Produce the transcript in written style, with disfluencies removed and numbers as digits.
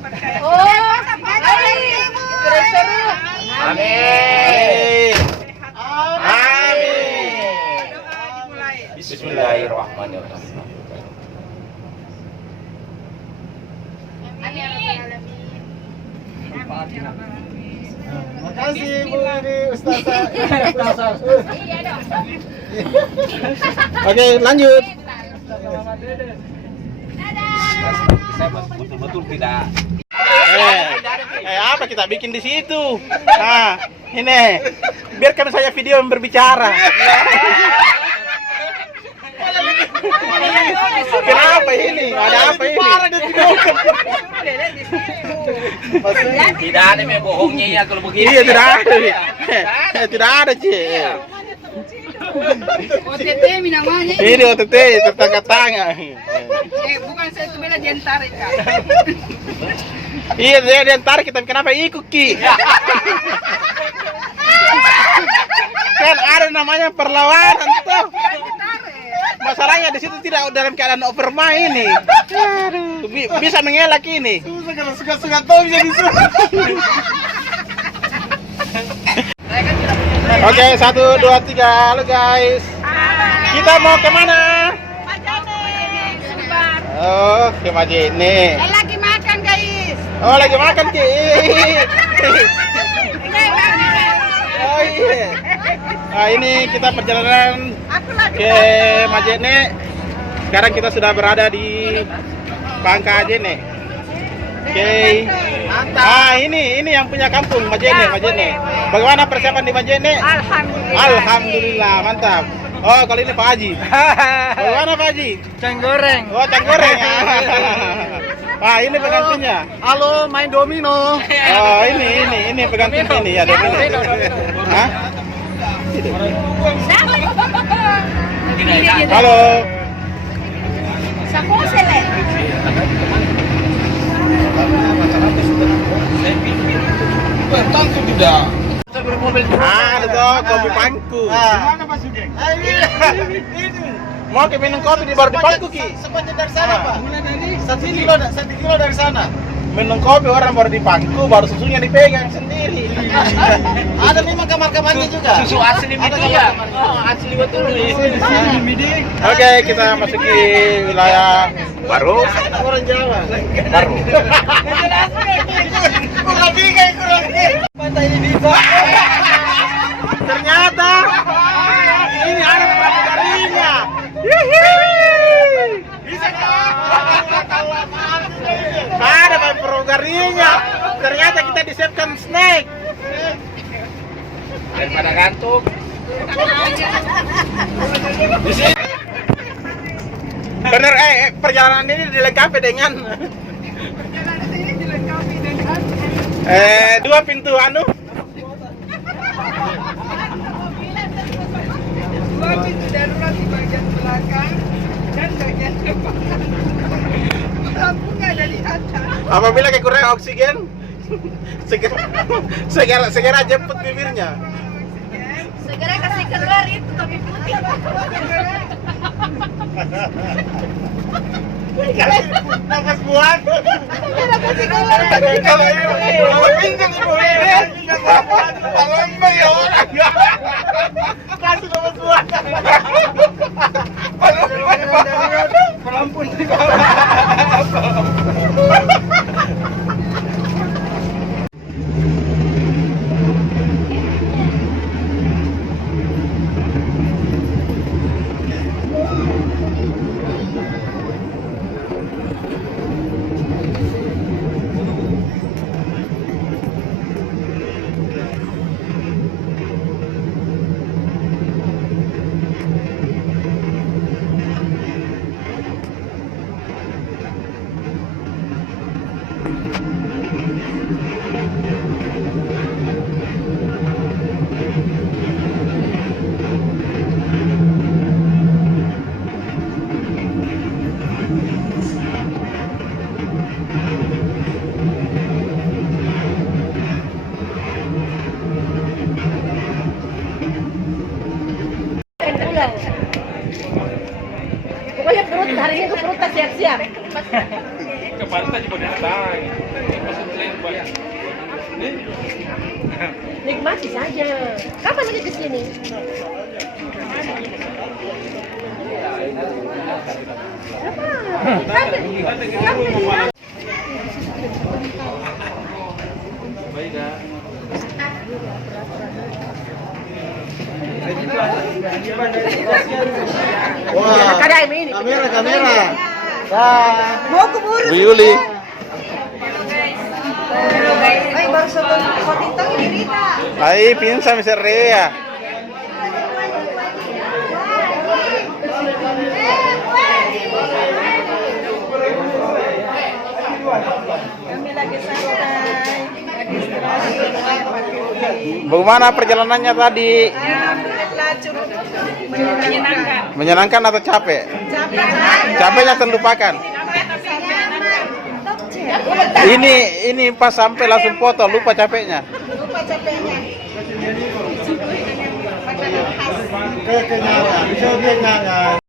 Oh, seru. Amin. Amin. Bismillahirrahmanirrahim. Makasih Bu ini Ustazah. Oke, lanjut. Saya betul-betul tidak. Apa kita bikin di situ? Nah, ini biarkan saya video yang berbicara. Kenapa ini? Ada apa ini? Tidak ada yang bohongnya ya kalau begini. Iya, tidak ada. Tidak ada, Ci. OTT namanya. Ini OTT tetangga tangga. Bukan saya itu bela diantar kan. Iya, dia diantar kita kenapa ikut Ki? Kan ada namanya perlawanan tuh. Masalahnya di situ tidak dalam keadaan overmind ini. Aduh, bisa mengelak ini. Suka-suka tahu jadi susah. Oke, 1, 2, 3. Halo guys. Kita mau kemana? Oh, ke Majene. Lagi makan guys. Oh, lagi makan Ki. Oh iya. Nah, ini kita perjalanan ke Majene. Sekarang kita sudah berada di Pangkajene. Oke. Ah, ini yang punya kampung Majene. Bagaimana persiapan di Majene? Alhamdulillah, mantap. Oh, kali ini Pak Haji. Bagaimana Pak Haji? Goreng. Oh, goreng. Wah, ini pengantinnya. Halo, main domino. Oh, ini pengantin ini ya domino. Hah? Halo. Langsung tidak. Ada tuh kopi pangku. Gimana Pak Sugeng? Mau ke minum kopi di bar di pangku Ki? Sepanjang dari sana Pak. Mulai dari 1 kilo dari sana. Minum kopi orang baru di pangku, baru susunya dipegang sendiri. Ada memang kamar-kamarnya juga. Susu asli itu ya. Oh, asli betul nih. Oke, kita masuki wilayah baru. Orang Jawa. Baru. Kurang bingung. Pantai ini bisa. Ternyata ini ada pramugarinya. Bisa Ada pramugarinya. Ternyata kita disiapkan snack. Daripada gantung. Bener, perjalanan ini dilengkapi dengan 2 pintu anu. 2 pintu darurat di bagian belakang dan bagian depan. Lampunya ada di atas. Apabila kekurangan oksigen, segera jemput bibirnya. Segera kasih keluar itu topi putih. Nafas buat. Kasih keluar. Kalau pinjam ibu ini, lomba ya orang. Kasih nafas buat. Pelampun di Pokoknya perut hari ini tuh perut siap-siap. Ke pantai juga datang. Nikmati saja. Kapan lagi ke sini? Wah, Kadang ini. kamera. Mau keburu. Bu Yuli. Ay, baru sebelum potong ini Rita. Ay, pinsan Mr. Rea. Kami lagi santai, lagi istirahat. Bagaimana perjalanannya tadi? Alhamdulillah cukup menyenangkan. Menyenangkan atau capek? Capek. Capeknya terlupakan. Ini pas sampai langsung foto, lupa capeknya. Lupa capeknya. Kekenyangan.